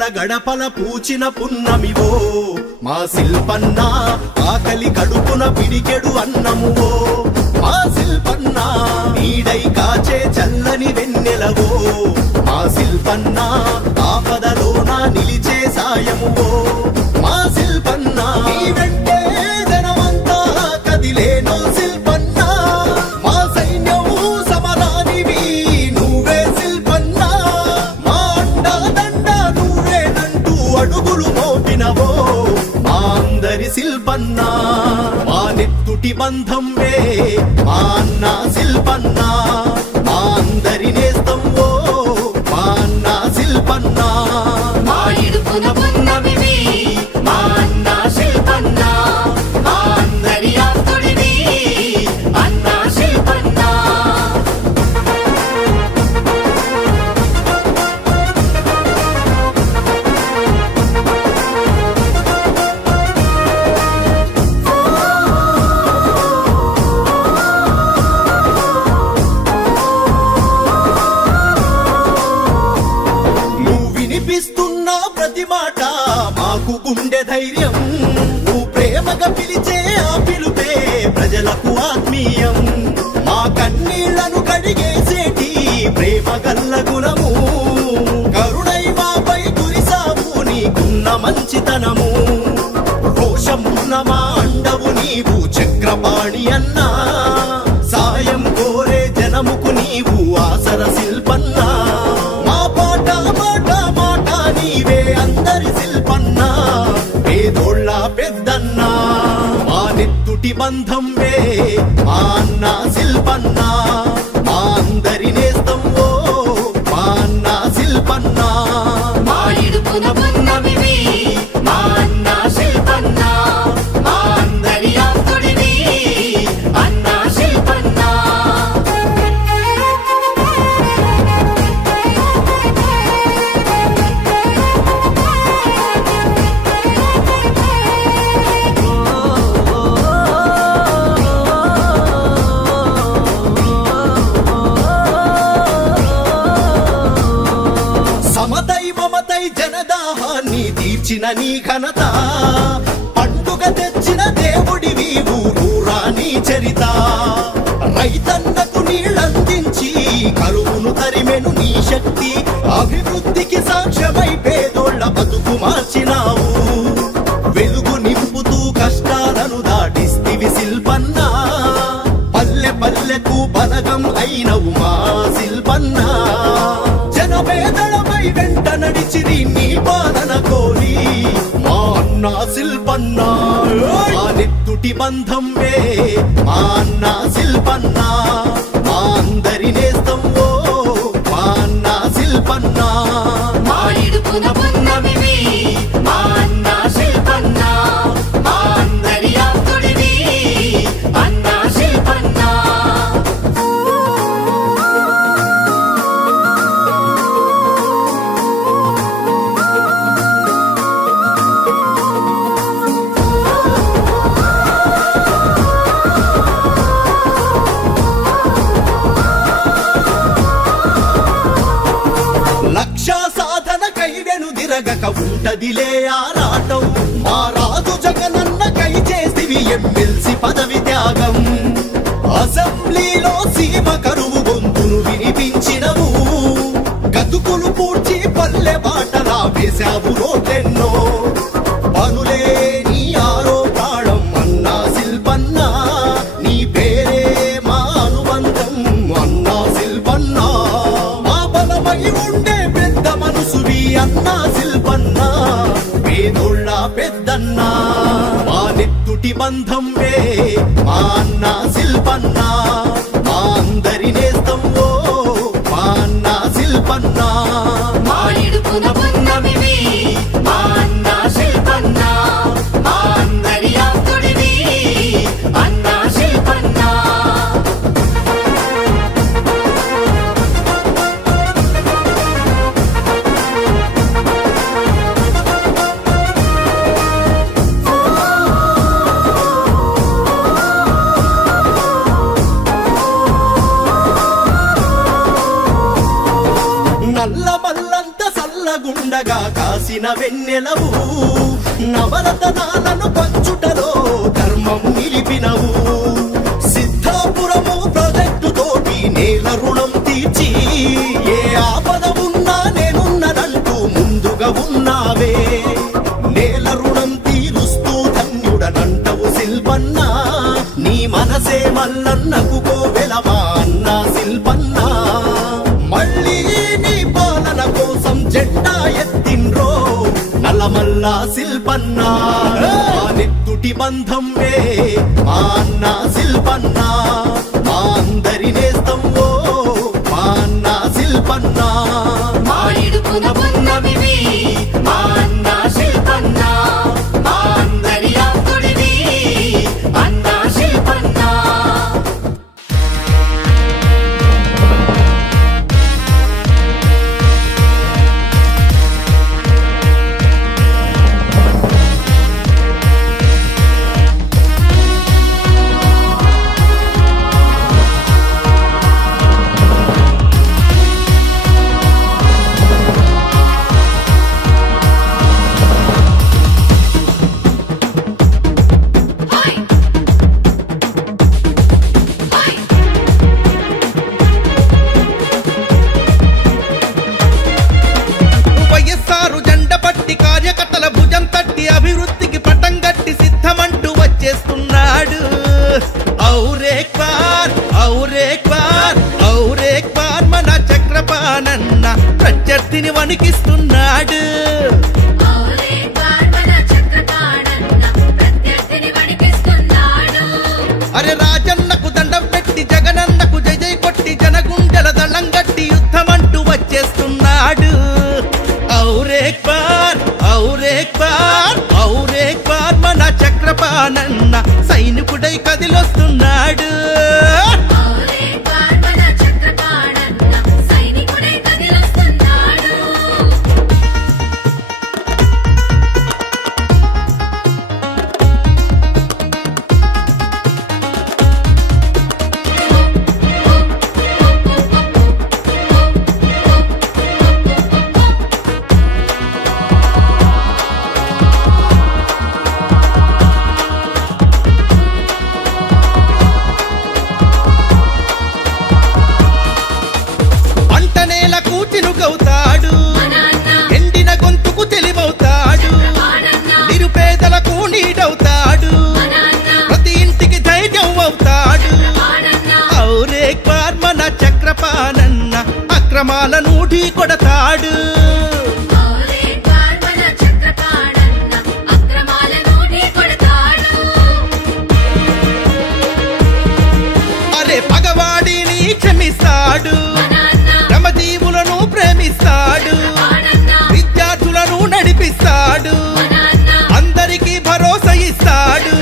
గుండెల గడపల పూచిన పున్నమివో మా శిల్పన్న ఆకలి కడుపున పిడికెడు అన్నమువో మా శిల్పన్న నీడై కాచే చల్లని వెన్నెలవో మా శిల్పన్న ఆపదలోన నిలిచే సాయమువో మా శిల్పన్న నీ వెంటే జనమంతా కదిలేనో శిల్పన్న మా సైన్యము సమరానివి నువ్వే శిల్పన్న మా అండా దండ నువ్వేనంటూ అడుగులు మోపినవో మా అందరి శిల్పన్న మా నెత్తుటి బంధంవే మా అన్న శిల్పన్న మా అందరి నేస్తంవో మా అన్న శిల్పన్న మా ఇడుపున పున్నమివి మా అన్న శిల్పన్న మా అందరి ఆప్తుడివి అన్న శిల్పన్న వినిపిస్తున్నా ప్రతి మాట మాకు గుండె ధైర్యం నువ్వు ప్రేమగా పిలిచే ఆ పిలుపే ప్రజలకు ఆత్మీయం మా కన్నీళ్లను కడిగేసేటి ప్రేమ గల్ల గుణము కరుణై మాపై కురిసావు నీకున్న మంచితనము రోషమున్న మా అండవు నీవు చక్రపాణి అన్నా సాయం కోరే జనముకు నీవు ఆసర శిల్పన్నా నీవే అందరి శిల్పన్నా పేదోళ్ళ పెద్దన్నా మా నెత్తుటి బంధంవే మా అన్న శిల్పన్నా మా అందరి నేస్తంవో మా అన్న శిల్పన్నా మా ఇడుపున పున్నమివి మా అన్న శిల్పన్న మా అందరి ఆప్తుడివి అన్న శిల్పన్న సమతై మమతై జనదాహాన్ని తీర్చిన నీ ఘనత పండుగ తెచ్చిన దేవుడివి ఊరూరాని చరిత రైతన్నకు నీళ్ళందించి కరువును తరిమెను నీ శక్తి అభివృద్ధికి సాక్ష్యమై పేదోళ్ళ బతుకు మార్చినావు వెలుగు నింపుతూ కష్టాలను దాటిస్తివి శిల్పన్నా పల్లె పల్లెకు బలగం అయినవు మా శిల్పన్నా జనపేదలపై వెంట నడిచిరి నీ పాలన కోరి మా అన్న శిల్పన్నా మా నెత్తుటి బంధంవే మా అన్న శిల్పన్నా మా అందరి నేస్తంవో మా అన్న శిల్పన్నా మా ఇడుపున పున్నమివి మా అన్న శిల్పన్న మా అందరి ఆప్తుడివి అన్న శిల్పన్న లక్ష్య సాధన కైవెను దిరగక ఉంటదిలే ఆరాటం మా రాజు జగనన్న కై చేసివి ఎమ్మెల్సీ పదవి త్యాగం అసెంబ్లీలో సీమ కరువు గొంతును వినిపించినవు గతుకులు పూడ్చి పల్లె బాటలా వేశావు రోడ్లెన్నో పనులే నీ ఆరో ప్రాణం అన్నా శిల్పన్నా నీ పేరే మా అనుబంధం అన్నా శిల్పన్నా మా బలమై ఉండే పెద్ద మనసువి అన్నా శిల్పన్నా పేదోళ్ళ పెద్దన్నా మా నెత్తుటి బంధంవే మా అన్న శిల్పన్నా మా అందరి నేస్తంవో మా అన్న శిల్పన్నా మా ఇడుపున పున్నమివి మా అన్న శిల్పన్న మా అందరి ఆప్తుడివి అన్న శిల్పన్న చల్లగా కాసిన వెన్నెలవు నవరతనాలను పంచుటలో ధర్మం నిలిపినవు సిద్ధాపురము ప్రాజెక్టు తోటి నేల రుణం తీర్చి ఏ ఆపద ఉన్నా నేనున్నదంటూ ముందుగా ఉన్నావే నేల రుణం తీరుస్తూ ధన్యుడనంటవు శిల్పన్న నీ మనసే మల్లన్నకు కోవెలమా అన్నా శిల్పన్న మళ్ళీ నీ పాలన కోసం జెండా ఎత్తిండ్రో నల్లమల్లా శిల్పన్న నెత్తుటి బంధం వే మా అన్న శిల్పన్న మా అందరి నేస్తం ఓ మా అన్న శిల్పన్న మా ఇడుపున పున్నమివి మా అన్న శిల్పన్న మా అందరి ఆప్తుడివి అన్న శిల్పన్న కార్యకర్తల భుజం తట్టి అభివృద్ధికి పటం గట్టి సిద్ధమంటూ వచ్చేస్తున్నాడు ఔరేక్ బార్ ఔరేక్ బార్ ఔరేక్ బార్ మన చక్రపాణన్న ప్రత్యర్థిని వణికిస్తున్నాడు అరే రాజన్నకు దండం పెట్టి జగనన్నకు జై జై కొట్టి జనగుండెల దండం గట్టి యుద్ధమంటూ వచ్చేస్తున్నాడు ఔరేక్ బార్ ఔరేక్ బార్ ఔరేక్ బార్ మన చక్రపాణన్న సైనికుడై కదిలొస్తున్నాడు చినుకవుతాడు ఎండిన గొంతుకు తెలివవుతాడు నిరుపేదలకు నీడవుతాడు ప్రతి ఇంటికి ధైర్యం అవుతాడు ఔరేక్ బార్ మన చక్రపాణన్న అక్రమాలను ఢీ కొడతాడు అరే పగవాడిని క్షమిస్తాడు శ్రమజీవులను ప్రేమిస్తాడు విద్యార్థులను నడిపిస్తాడు అందరికీ భరోసా ఇస్తాడు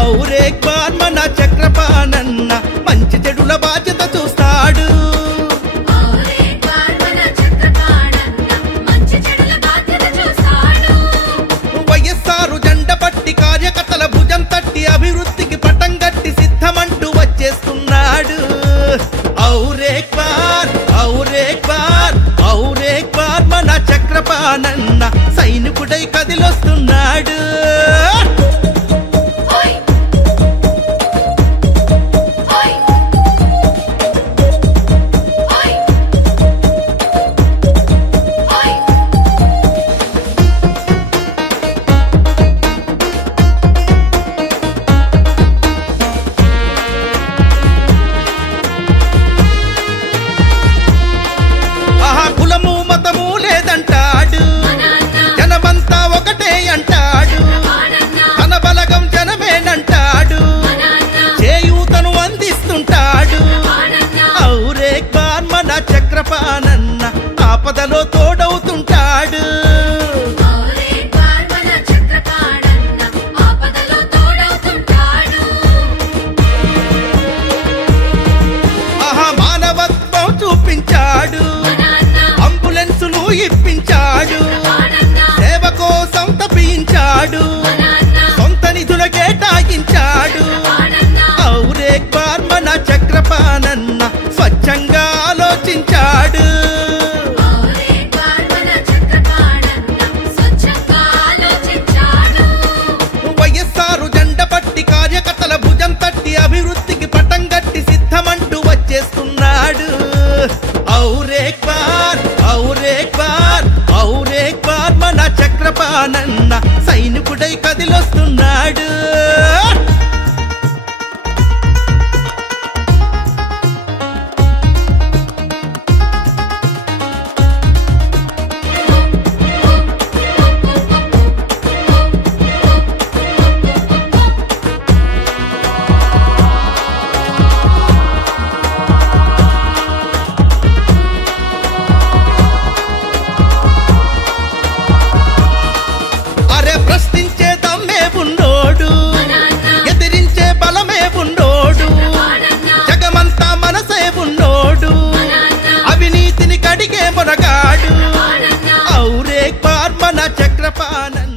ఔరేక్ బార్ మన చక్రపాణన్న మంచి చెడుల బాధ్యత చూస్తాడు వైఎస్ఆర్ జెండ పట్టి కార్యకర్తల భుజం తట్టి అభివృద్ధికి పటం గట్టి సిద్ధమంటూ వచ్చేస్తున్నాడు ఔరేక్ బార్ ఔరేక్ బార్ ఔరేక్ బార్ మన చక్రపాణన్న సైనికుడై కదిలొస్తున్నాడు లేదంటాడు జనమంతా ఒకటే అంటాడు తన బలగం జనమేనంటాడు చేయూతను అందిస్తుంటాడు ఔరేక్ బార్ మన చక్రపాణన్న ఆపదలో తోడవుతుంటాడు మానవత్వం చూపించాడు అంబులెన్సులు ఇప్పించాడు సేవ కోసం తప్పించాడు సొంత నిధుల కేటాయించాడు ఔరేక్ బార్ మన చక్రపాణన్న స్వచ్ఛంగా ఆలోచించాడు ఔరేక్ బార్ మన చక్రపాణన్న గడపానన్న